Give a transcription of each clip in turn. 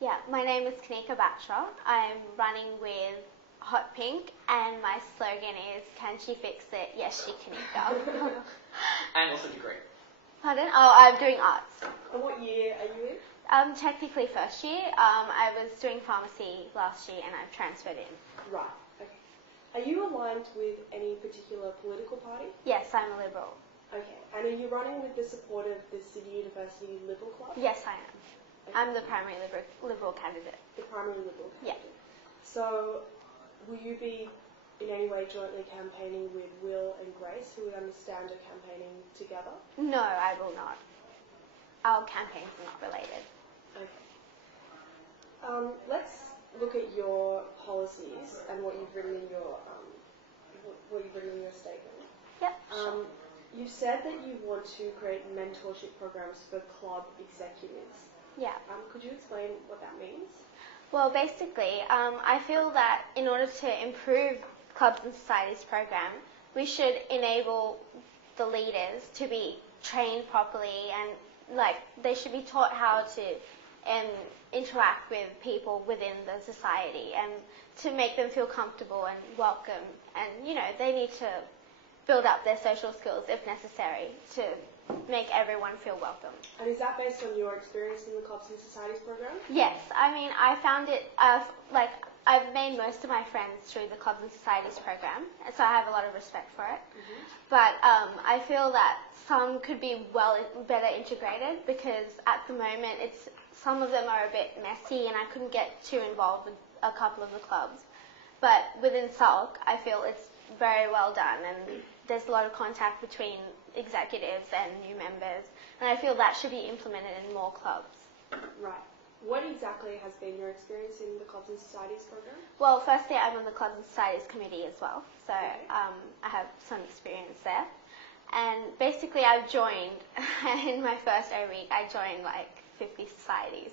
Yeah, my name is Kanika Batra. I'm running with Hot Pink, and my slogan is, "Can she fix it? Yes, she Kanika." And also degree. Pardon? Oh, I'm doing arts. And what year are you in? Technically first year. I was doing pharmacy last year, and I've transferred in. Right, okay. Are you aligned with any particular political party? Yes, I'm a Liberal. Okay, and are you running with the support of the City University Liberal Club? Yes, I am. Okay. I'm the primary Liberal candidate. The primary Liberal candidate? Yeah. So, will you be in any way jointly campaigning with Will and Grace, who we understand are campaigning together? No, I will not. Our campaigns are not related. Okay. Let's look at your policies and what you've written in your statement. Yep. Sure. You've said that you want to create mentorship programs for club executives. Yeah. Could you explain what that means? Well, basically, I feel that in order to improve clubs and societies program, we should enable the leaders to be trained properly, and they should be taught how to interact with people within the society, and to make them feel comfortable and welcome. And they need to build up their social skills if necessary to make everyone feel welcome. And is that based on your experience in the Clubs and Societies program? Yes, I mean, I found it, I've made most of my friends through the Clubs and Societies program, and so I have a lot of respect for it. Mm-hmm. But I feel that some could be better integrated, because at the moment some of them are a bit messy, and I couldn't get too involved with a couple of the clubs. But within SULK, I feel it's very well done, and there's a lot of contact between executives and new members, and I feel that should be implemented in more clubs. Right. What exactly has been your experience in the Clubs and Societies program? Well, firstly, I'm on the Clubs and Societies committee as well, so I have some experience there. And basically, I've joined, in my first week, I joined 50 societies.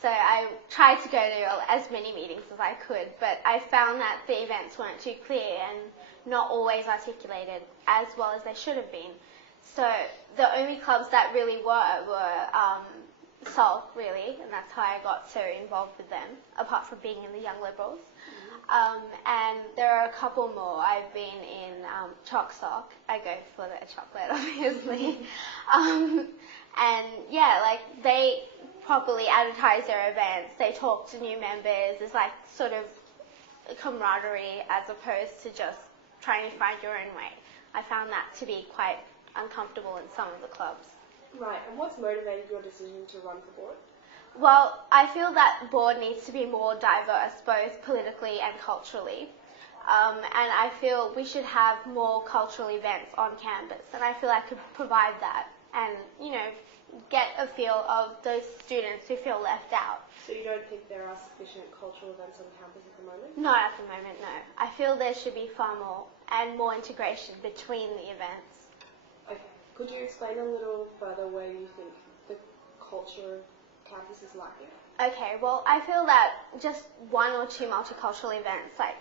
So I tried to go to as many meetings as I could, but I found that the events weren't too clear and not always articulated as well as they should have been. So the only clubs that really were SULK, really, and that's how I got so involved with them, apart from being in the Young Liberals. Mm-hmm. And there are a couple more. I've been in Choc Sock. I go for the chocolate, obviously. And yeah, they properly advertise their events. They talk to new members. There's sort of camaraderie as opposed to just trying to find your own way. I found that to be quite uncomfortable in some of the clubs. Right, and what's motivated your decision to run for board? Well, I feel that board needs to be more diverse, both politically and culturally. And I feel we should have more cultural events on campus, and I feel I could provide that and, get a feel of those students who feel left out. So you don't think there are sufficient cultural events on campus at the moment? Not at the moment, no. I feel there should be far more and more integration between the events. Okay. Could you explain a little further where you think the culture of campus is lacking? Okay, well, I feel that just one or two multicultural events, like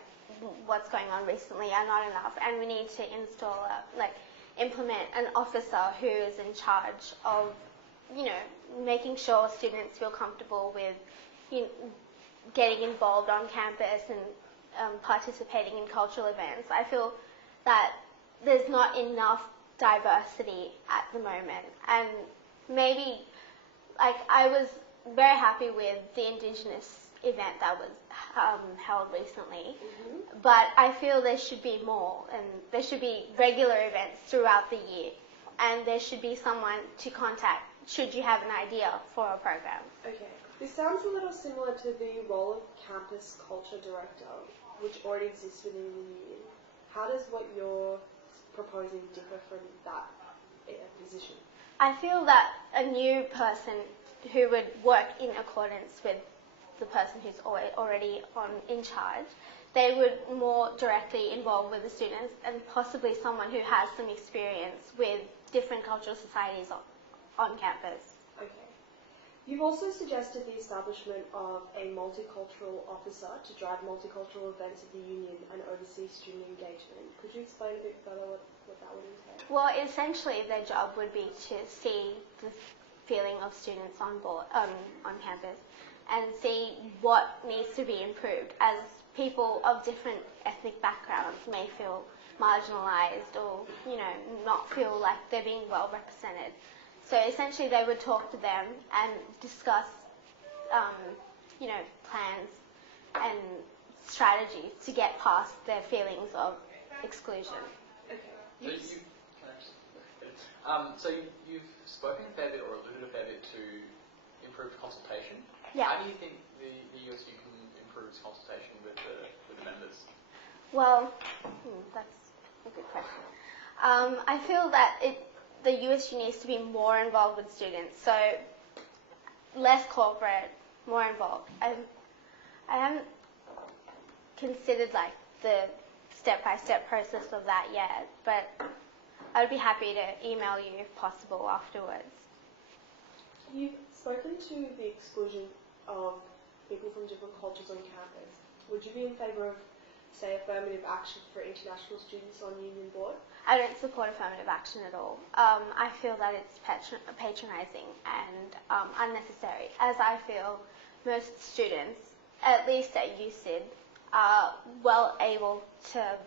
what's going on recently, are not enough, and we need to implement an officer who is in charge of, making sure students feel comfortable with getting involved on campus and participating in cultural events. I feel that there's not enough diversity at the moment, and maybe I was very happy with the Indigenous event that was held recently, mm-hmm. But I feel there should be more, and there should be regular events throughout the year, and there should be someone to contact should you have an idea for a program. Okay, this sounds a little similar to the role of campus culture director, which already exists within the union. How does what you're proposing differ from that position? I feel that a new person who would work in accordance with the person who's already in charge, they would more directly involve with the students, and possibly someone who has some experience with different cultural societies on campus. Okay. You've also suggested the establishment of a multicultural officer to drive multicultural events of the union and oversee student engagement. Could you explain a bit further what that would entail? Well, essentially their job would be to see the feeling of students on board, on campus, and see what needs to be improved, as people of different ethnic backgrounds may feel marginalised or, not feel like they're being well represented. So essentially they would talk to them and discuss, plans and strategies to get past their feelings of exclusion. Okay. So you've spoken a fair bit or alluded a fair bit to improved consultation. Yeah. How do you think the USU can improve its consultation with the members? Well, that's a good question. I feel that the USU needs to be more involved with students, so less corporate, more involved. I haven't considered the step-by-step process of that yet, but I would be happy to email you if possible afterwards. You've spoken to the exclusion of people from different cultures on campus. Would you be in favour of, say, affirmative action for international students on union board? I don't support affirmative action at all. I feel that it's patronising and unnecessary, as I feel most students, at least at USyd, are well able to,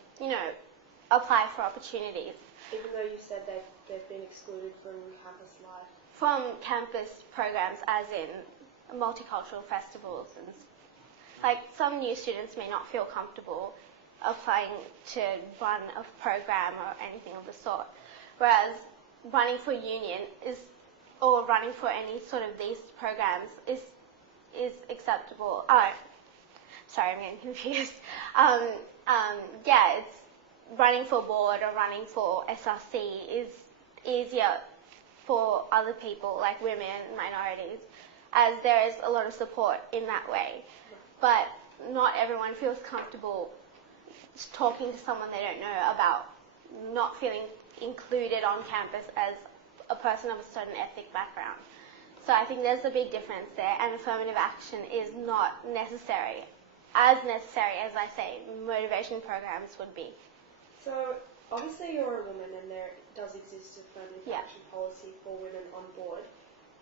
apply for opportunities. Even though you said they've been excluded from campus life? From campus programs, as in multicultural festivals, and some new students may not feel comfortable applying to run a program or anything of the sort, whereas running for union or running for any sort of these programs is acceptable. Sorry, I'm getting confused. It's running for board or running for SRC is easier for other people, like women, minorities, as there is a lot of support in that way. But not everyone feels comfortable talking to someone they don't know about not feeling included on campus as a person of a certain ethnic background. So I think there's a big difference there, and affirmative action is not necessary, as I say, motivation programs would be. So obviously you're a woman and there does exist affirmative action policy for women on board.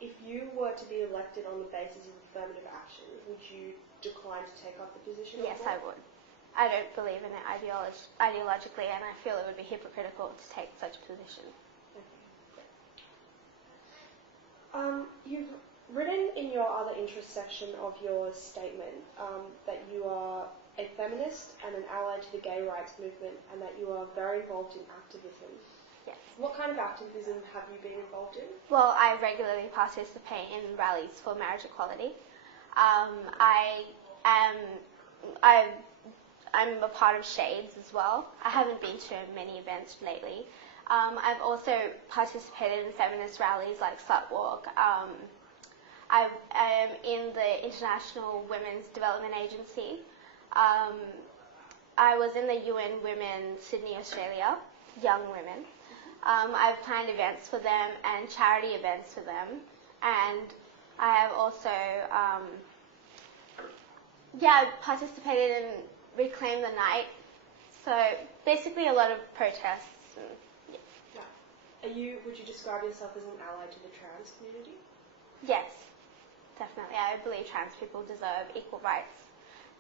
If you were to be elected on the basis of affirmative action, would you decline to take up the position? Yes, I would. I don't believe in it ideologically, and I feel it would be hypocritical to take such a position. Okay. You've written in your other interest section of your statement that you are a feminist and an ally to the gay rights movement, and that you are very involved in activism. Yes. What kind of activism have you been involved in? Well, I regularly participate in rallies for marriage equality. I'm a part of Shades as well. I haven't been to many events lately. I've also participated in feminist rallies like Slut Walk. I am in the International Women's Development Agency. I was in the UN Women Sydney, Australia, Young Women. I've planned events for them and charity events for them. And I have also, participated in Reclaim the Night. So basically a lot of protests. Would you describe yourself as an ally to the trans community? Yes, definitely. I believe trans people deserve equal rights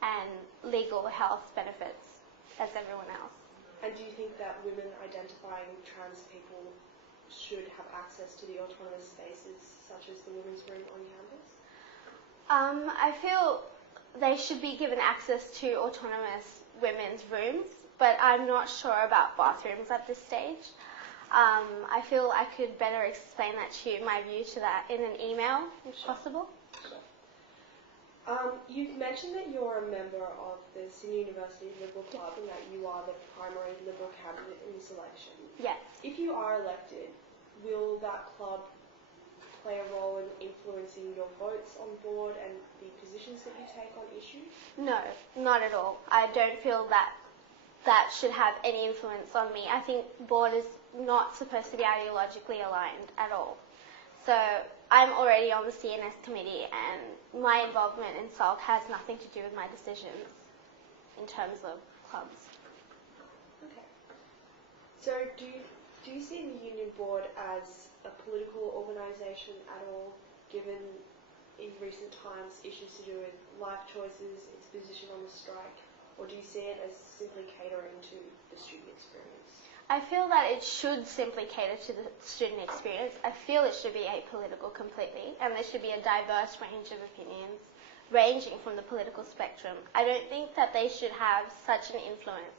and legal health benefits as everyone else. And do you think that women identifying trans people should have access to the autonomous spaces such as the women's room on campus? I feel they should be given access to autonomous women's rooms, but I'm not sure about bathrooms at this stage. I feel I could better explain that to you, my view to that, in an email, if possible. You've mentioned that you're a member of the Sydney University Liberal Club and that you are the primary Liberal candidate in this election. Yes. If you are elected, will that club play a role in influencing your votes on board and the positions that you take on issues? No, not at all. I don't feel that should have any influence on me. I think board is not supposed to be ideologically aligned at all. So I'm already on the CNS committee, and my involvement in SALC has nothing to do with my decisions in terms of clubs. Okay. So do you see the union board as a political organisation at all, given in recent times issues to do with life choices, its position on the strike, or do you see it as simply catering to the student experience? I feel that it should simply cater to the student experience. I feel it should be apolitical completely, and there should be a diverse range of opinions ranging from the political spectrum. I don't think that they should have such an influence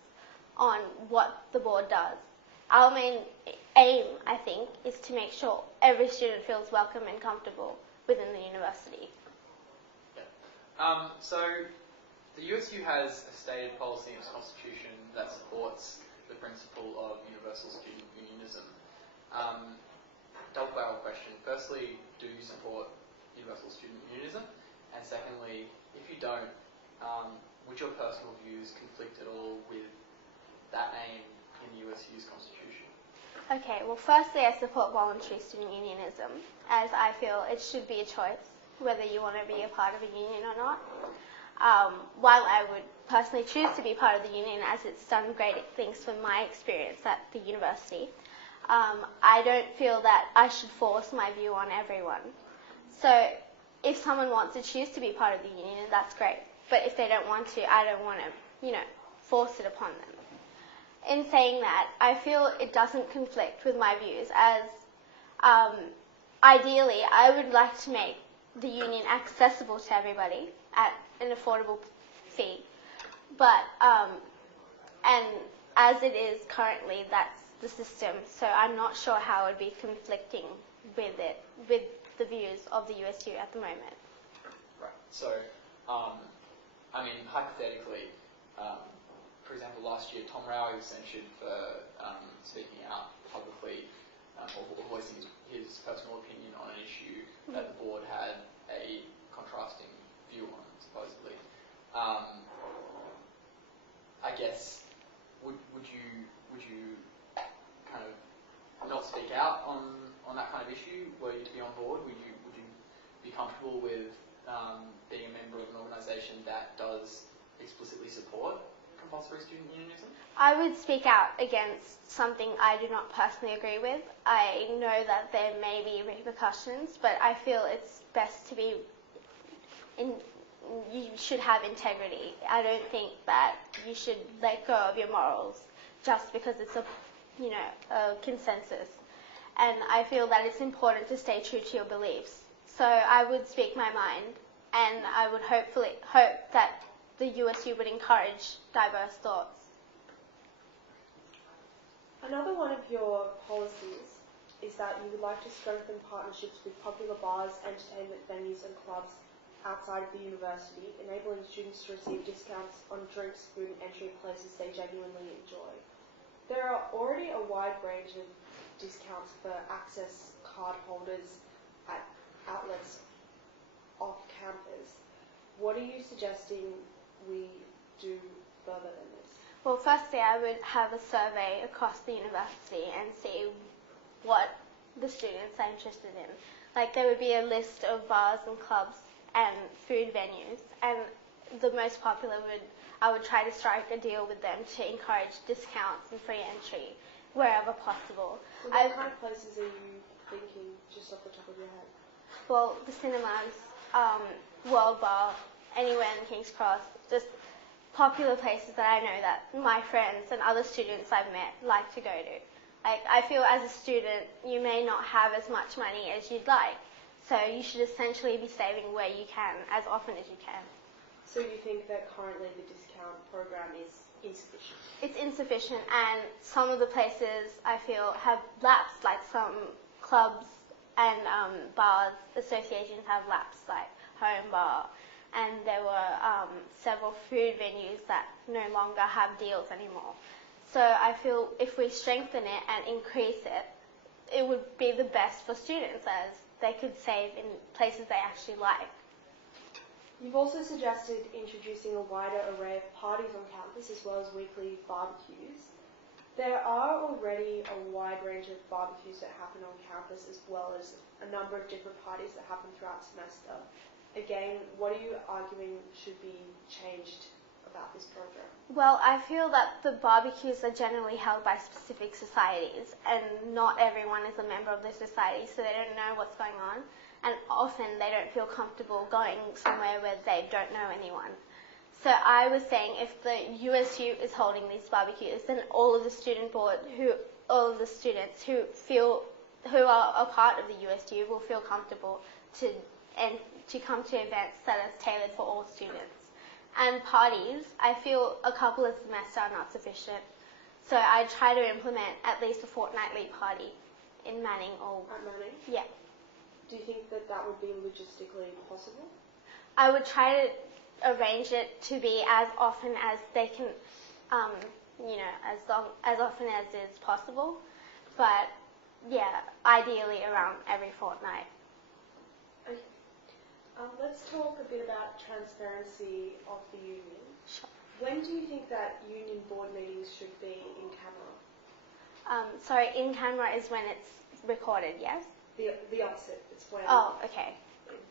on what the board does. Our main aim, I think, is to make sure every student feels welcome and comfortable within the university. Yeah. So the USU has a stated policy in its constitution that supports the principle of universal student unionism. Double-barrel question. Firstly, do you support universal student unionism? And secondly, if you don't, would your personal views conflict at all with that aim in the USU's constitution? Okay, well firstly I support voluntary student unionism, as I feel it should be a choice whether you want to be a part of a union or not. While I would personally choose to be part of the union as it's done great things from my experience at the university, I don't feel that I should force my view on everyone. So if someone wants to choose to be part of the union, that's great. But if they don't want to, I don't want to, force it upon them. In saying that, I feel it doesn't conflict with my views, as ideally I would like to make the union accessible to everybody at an affordable fee. But, and as it is currently, that's the system, so I'm not sure how it would be conflicting with the views of the USU at the moment. Right. So, hypothetically, for example, last year Tom Raue was censured for speaking out publicly or voicing his personal opinion on an issue that the board had a contrasting view on, supposedly. I guess would you kind of not speak out on that kind of issue? Were you to be on board? Would you be comfortable with being a member of an organisation that does explicitly support compulsory student unionism? I would speak out against something I do not personally agree with. I know that there may be repercussions, but I feel it's best to be you should have integrity. I don't think that you should let go of your morals just because it's a consensus. And I feel that it's important to stay true to your beliefs. So I would speak my mind, and I would hope that the USU would encourage diverse thoughts. Another one of your policies is that you would like to strengthen partnerships with popular bars, entertainment venues and clubs outside of the university, enabling students to receive discounts on drinks, food and entry at places they genuinely enjoy. There are already a wide range of discounts for access card holders at outlets off campus. What are you suggesting we do further than this? Well, firstly, I would have a survey across the university and see what the students are interested in. Like, there would be a list of bars and clubs and food venues, and the most popular I would try to strike a deal with them to encourage discounts and free entry wherever possible. So what kind of places are you thinking just off the top of your head? Well, the cinemas, World Bar, anywhere in King's Cross, just popular places that I know that my friends and other students I've met like to go to. Like, I feel as a student, you may not have as much money as you'd like, so you should essentially be saving where you can, as often as you can. So you think that currently the discount program is insufficient? It's insufficient, and some of the places I feel have lapsed, like some clubs and bars associations have lapsed, like Home Bar, and there were several food venues that no longer have deals anymore. So I feel if we strengthen it and increase it, it would be the best for students, as they could save in places they actually like. You've also suggested introducing a wider array of parties on campus as well as weekly barbecues. There are already a wide range of barbecues that happen on campus as well as a number of different parties that happen throughout the semester. Again, what are you arguing should be changed about this program? Well, I feel that the barbecues are generally held by specific societies, and not everyone is a member of the society, so they don't know what's going on. and often they don't feel comfortable going somewhere where they don't know anyone. So I was saying if the USU is holding these BBQs, then all of the student board, all of the students who are a part of the USU will feel comfortable to come to events that are tailored for all students. And parties, I feel a couple a semester are not sufficient. So I try to implement at least a fortnightly party in Manning or... At Manning? Yeah. Do you think that that would be logistically possible? I would try to arrange it to be as often as they can, as often as is possible. But yeah, ideally around every fortnight. Okay. Let's talk a bit about transparency of the union. Sure. When do you think that union board meetings should be in camera? Sorry, in camera is when it's recorded, yes? The opposite. It's when Oh, okay.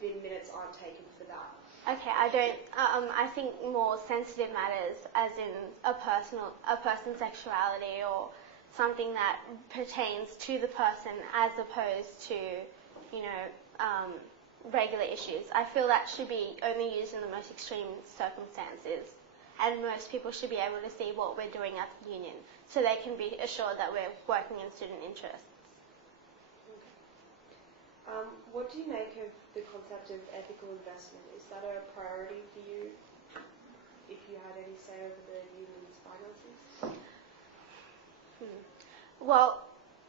the minutes aren't taken for that. Okay, I don't. I think more sensitive matters, as in a person's sexuality or something that pertains to the person, as opposed to, regular issues. I feel that should be only used in the most extreme circumstances, and most people should be able to see what we're doing at the union, so they can be assured that we're working in student interests. Okay. What do you make of the concept of ethical investment? Is that a priority for you if you had any say over the union's finances? Well,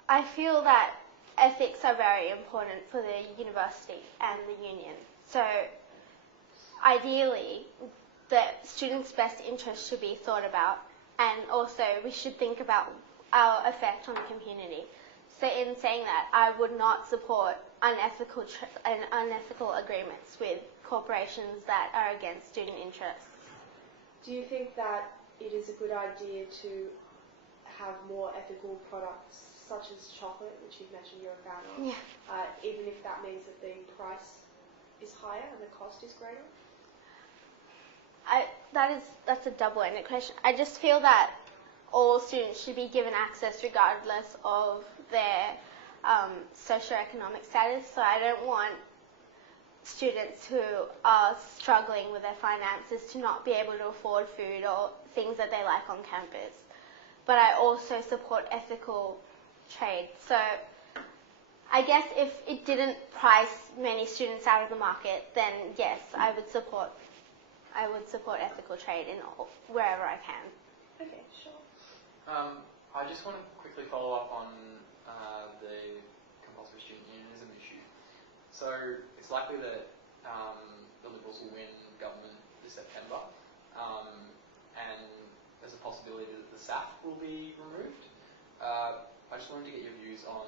I feel that ethics are very important for the university and the union. So ideally, the students' best interests should be thought about, and also we should think about our effect on the community. So in saying that, I would not support unethical agreements with corporations that are against student interests. Do you think that it is a good idea to have more ethical products, such as chocolate, which you've mentioned you're a fan of, even if that means that the price is higher and the cost is greater? That's a double-ended question. I just feel that all students should be given access regardless of their socioeconomic status. So I don't want students who are struggling with their finances to not be able to afford food or things that they like on campus. But I also support ethical trade. So I guess if it didn't price many students out of the market, then yes, I would support ethical trade in wherever I can. Okay, sure. I just want to quickly follow up on the compulsory student unionism issue. So it's likely that the Liberals will win government this September, and there's a possibility that the SSAF will be removed. I just wanted to get your views on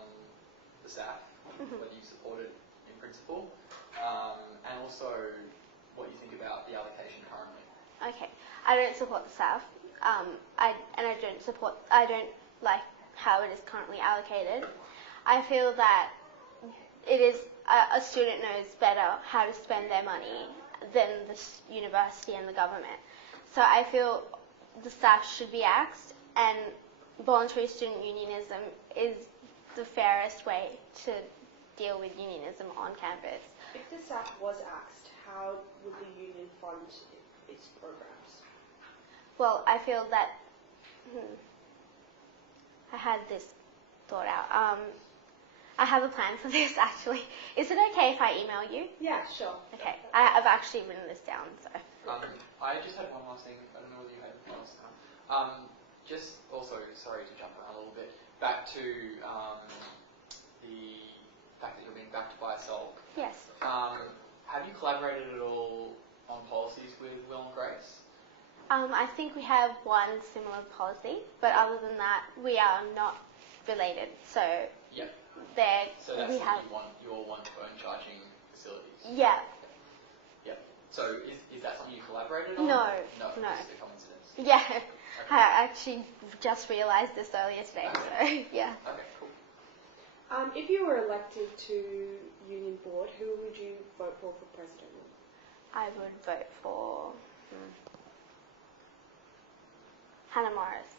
the SSAF, whether you support it in principle, and also what you think about the allocation currently. Okay, I don't support the SSAF. I don't like how it is currently allocated. I feel that it is a student knows better how to spend their money than the university and the government. So I feel the SSAF should be axed, and voluntary student unionism is the fairest way to deal with unionism on campus. If the SSAF was axed, how would the union fund its programs? Well, I feel that I had this thought out. I have a plan for this, actually. Is it okay if I email you? Yeah, sure. Okay, I've actually written this down, so. I just had one last thing. I don't know whether you had anything else now. Just also, sorry to jump around a little bit, back to the fact that you're being backed by a SELC. Yes. Have you collaborated at all on policies with Will and Grace? I think we have one similar policy, but other than that, we are not related. So yep. So that's we have you all want phone charging facilities. Yeah. Yep. So is that something you collaborated on? No. No. Just a coincidence. Yeah. Okay. I actually just realised this earlier today. Okay. So yeah. Okay. Cool. If you were elected to union board, who would you vote for president? I would vote for Hannah Morris.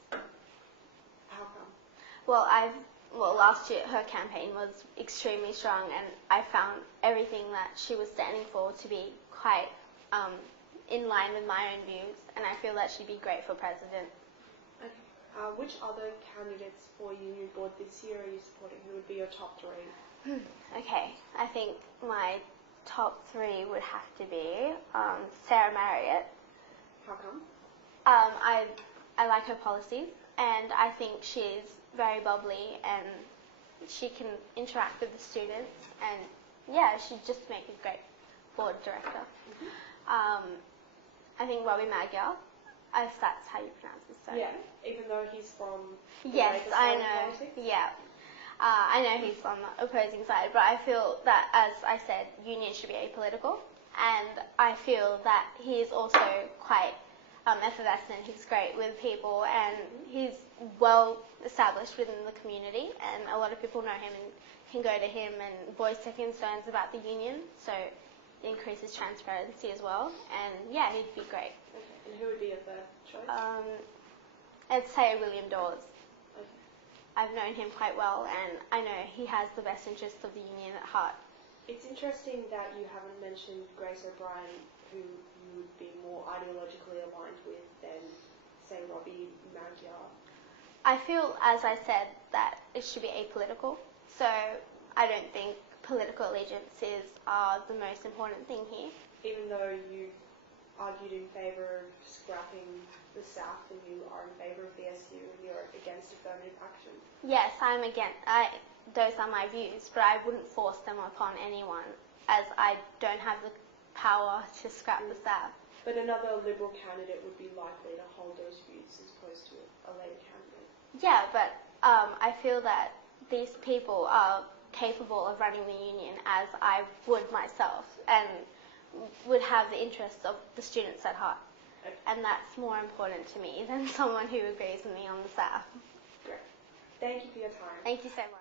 How come? Well, I've last year her campaign was extremely strong, and I found everything that she was standing for to be quite in line with my own views, and I feel that she'd be great for president. Okay. Which other candidates for union board this year are you supporting? Who would be your top three? Okay, I think my top three would have to be Sarah Marriott. How come? I like her policies, and I think she's very bubbly, and she can interact with the students, and yeah, she'd just make a great board director. I think Robby Magyar, if that's how you pronounce his surname. Yeah, even though he's from the Yes, Labour I side of know. politics? Yeah. I know he's on the opposing side, but I feel that, as I said, unions should be apolitical, and I feel that he is also quite effervescent. He's great with people, and he's well established within the community, and a lot of people know him and can go to him and voice their concerns about the union, so it increases transparency as well, and yeah, he'd be great. Okay. And who would be your third choice? I'd say William Dawes. Okay. I've known him quite well, and I know he has the best interests of the union at heart. It's interesting that you haven't mentioned Grace O'Brien, who you would be more ideologically aligned with than, say, Robby Magyar. I feel, as I said, that it should be apolitical, so I don't think political allegiances are the most important thing here. Even though you argued in favour of scrapping the SSAF and you are in favour of the SU and you're against affirmative action. Yes, I'm against. Those are my views, but I wouldn't force them upon anyone, as I don't have the power to scrap the SSAF. But another Liberal candidate would be likely to hold those views as opposed to a Labour candidate. Yeah, but I feel that these people are capable of running the union as I would myself, and would have the interests of the students at heart. Okay. And that's more important to me than someone who agrees with me on the SSAF. Great. Thank you for your time. Thank you so much.